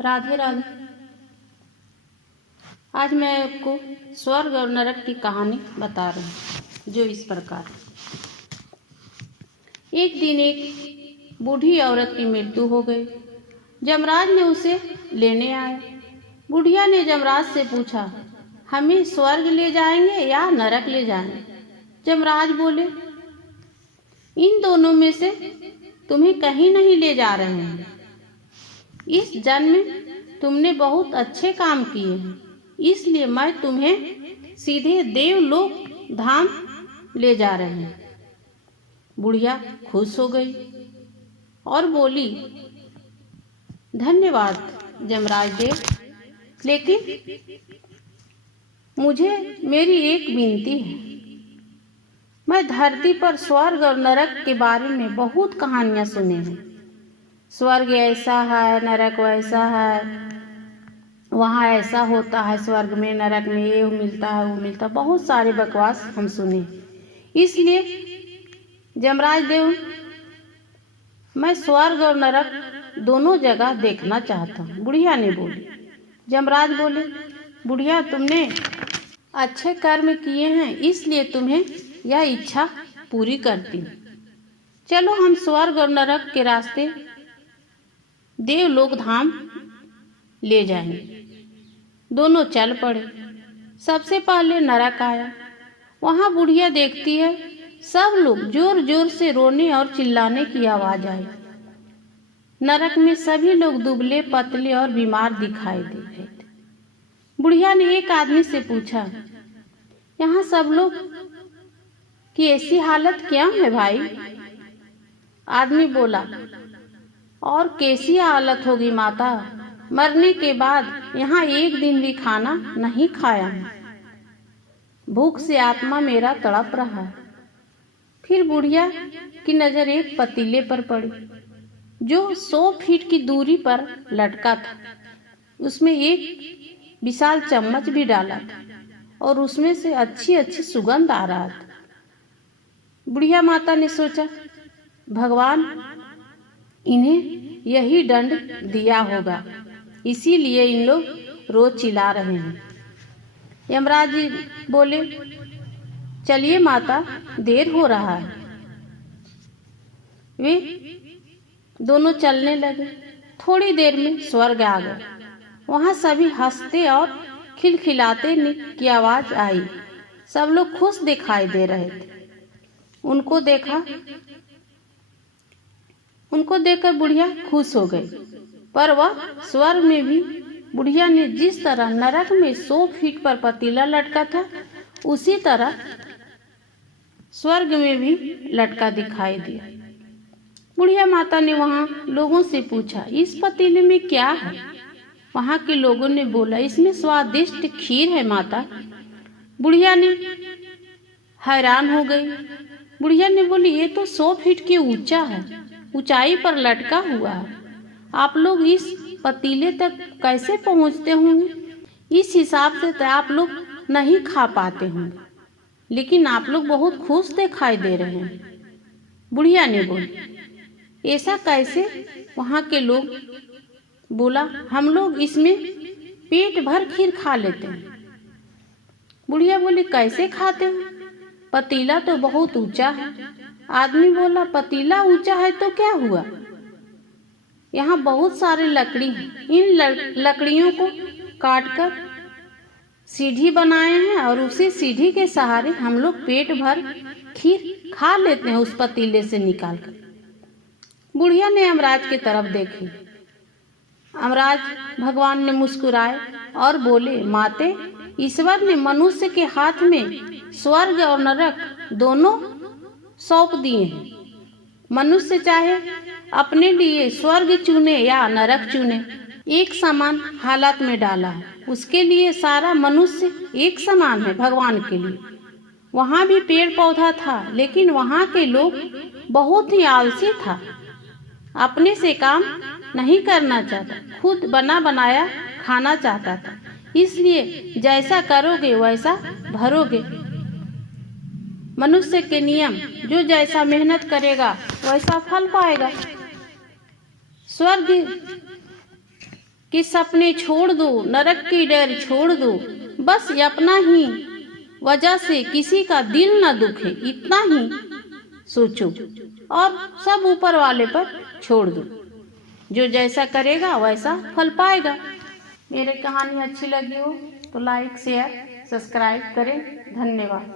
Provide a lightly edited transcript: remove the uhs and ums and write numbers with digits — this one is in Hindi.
राधे राधे। आज मैं आपको स्वर्ग और नरक की कहानी बता रही हूँ, जो इस प्रकार। एक दिन एक बूढ़ी औरत की मृत्यु हो गई। जमराज ने उसे लेने आए। बुढ़िया ने जमराज से पूछा, हमें स्वर्ग ले जाएंगे या नरक ले जाएंगे? जमराज बोले, इन दोनों में से तुम्हें कहीं नहीं ले जा रहे हैं। इस जन्म में तुमने बहुत अच्छे काम किए हैं, इसलिए मैं तुम्हें सीधे देवलोक धाम ले जा रहे हैं। बुढ़िया खुश हो गई और बोली, धन्यवाद जमराज देव, लेकिन मुझे मेरी एक विनती है। मैं धरती पर स्वर्ग और नरक के बारे में बहुत कहानियां सुने हैं। स्वर्ग ऐसा है, नरक वैसा है, वहाँ ऐसा होता है, स्वर्ग में नरक में ये मिलता है वो मिलता है, बहुत सारे बकवास हम सुने। इसलिए जमराज देव, मैं स्वर्ग और नरक दोनों जगह देखना चाहता हूँ। बुढ़िया ने बोली। जमराज बोले, बुढ़िया तुमने अच्छे कर्म किए हैं, इसलिए तुम्हें यह इच्छा पूरी करती हूँ। चलो हम स्वर्ग और नरक के रास्ते देवलोक धाम ले जाएंगे। दोनों चल पड़े। सबसे पहले नरक आया। वहाँ बुढ़िया देखती है सब लोग जोर जोर से रोने और चिल्लाने की आवाज आई। नरक में सभी लोग दुबले पतले और बीमार दिखाई दे रहे थे। बुढ़िया ने एक आदमी से पूछा, यहाँ सब लोग की ऐसी हालत क्यों है भाई? आदमी बोला, और कैसी हालत होगी माता, मरने के बाद यहाँ एक दिन भी खाना नहीं खाया है। भूख से आत्मा मेरा तड़प रहा है। फिर बुढ़िया की नजर एक पतीले पर पड़ी, जो 100 फीट की दूरी पर लटका था। उसमें एक विशाल चम्मच भी डाला था और उसमें से अच्छी अच्छी सुगंध आ रहा था। बुढ़िया माता ने सोचा, भगवान इन्हें यही दंड दिया होगा, इसीलिए इन लोग रोज चिल्ला रहे हैं। यमराज जी बोले, चलिए माता, देर हो रहा है। वे दोनों चलने लगे। थोड़ी देर में स्वर्ग आ गए। वहां सभी हंसते और खिलखिलाते की आवाज आई। सब लोग खुश दिखाई दे रहे थे। उनको देखकर बुढ़िया खुश हो गई। पर वह स्वर्ग में भी बुढ़िया ने जिस तरह नरक में 100 फीट पर पतीला लटका था, उसी तरह स्वर्ग में भी लटका दिखाई दिया। बुढ़िया माता ने वहां लोगों से पूछा, इस पतीले में क्या है? वहां के लोगों ने बोला, इसमें स्वादिष्ट खीर है माता। बुढ़िया ने हैरान हो गई। बुढ़िया ने बोली, ये तो 100 फीट की ऊंचाई पर लटका हुआ है। आप लोग इस पतीले तक कैसे पहुंचते होंगे? इस हिसाब से तो आप लोग नहीं खा पाते होंगे, लेकिन आप लोग बहुत खुश दिखाई दे रहे हैं। बुढ़िया ने बोली, ऐसा कैसे? वहां के लोग बोला, हम लोग इसमें पेट भर खीर खा लेते हैं। बुढ़िया बोली, कैसे खाते हो? पतीला तो बहुत ऊंचा है। आदमी बोला, पतीला ऊंचा है तो क्या हुआ, यहाँ बहुत सारे लकड़ी हैं। इन लकड़ियों को काटकर सीढ़ी बनाए हैं और उसी सीढ़ी के सहारे हम लोग पेट भर खीर खा लेते हैं, उस पतीले से निकालकर। बुढ़िया ने यमराज की तरफ देखी। यमराज भगवान ने मुस्कुराए और बोले, माते, ईश्वर ने मनुष्य के हाथ में स्वर्ग और नरक दोनों सौंप दिए हैं। मनुष्य चाहे अपने लिए स्वर्ग चुने या नरक चुने, एक समान हालत में डाला है। उसके लिए सारा मनुष्य एक समान है भगवान के लिए। वहाँ भी पेड़ पौधा था, लेकिन वहाँ के लोग बहुत ही आलसी था, अपने से काम नहीं करना चाहता, खुद बना बनाया खाना चाहता था। इसलिए जैसा करोगे वैसा भरोगे। मनुष्य के नियम, जो जैसा मेहनत करेगा वैसा फल पाएगा। स्वर्ग कि सपने छोड़ दो, नरक की डर छोड़ दो, बस अपना ही वजह से किसी का दिल न दुखे, इतना ही सोचो और सब ऊपर वाले पर छोड़ दो। जो जैसा करेगा वैसा फल पाएगा। मेरी कहानी अच्छी लगी हो तो लाइक शेयर सब्सक्राइब करें। धन्यवाद।